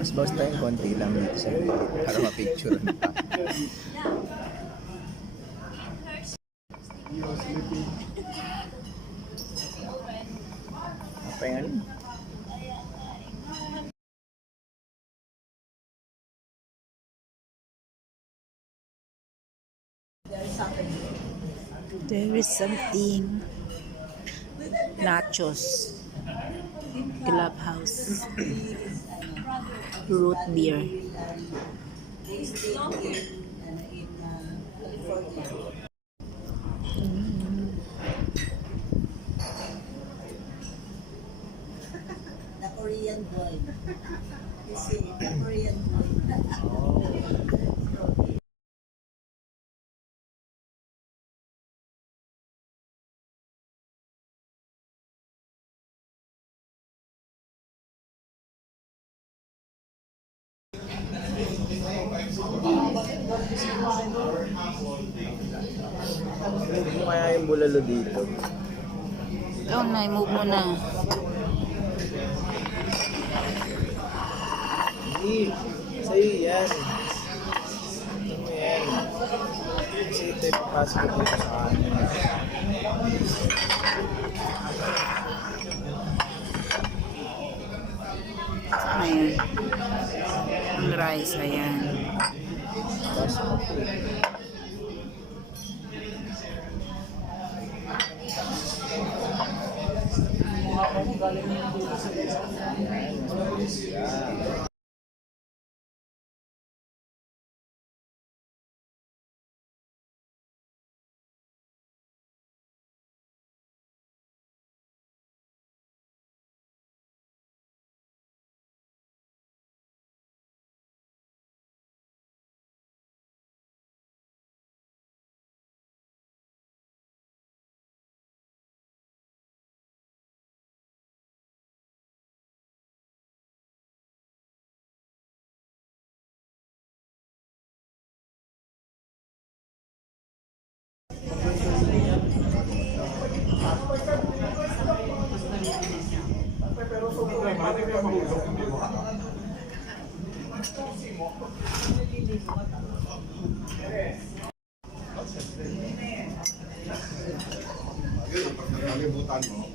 Mas bawas tayong konti lang dito sa gilid para ma-picture pa. Apa yang ini? There is something. Nachos. Clubhouse. Root beer. The Korean boy. You see, the Korean boy. Hindi mo kaya yung bulalo dito. Oh, na-move mo na. Hindi. Sa'yo yan. Ito mo yan. Kasi ito yung papasok ko dito sa akin. Ayan. Ang rice, ayan. Pasok ko ito. Yan. Kalimutan mo.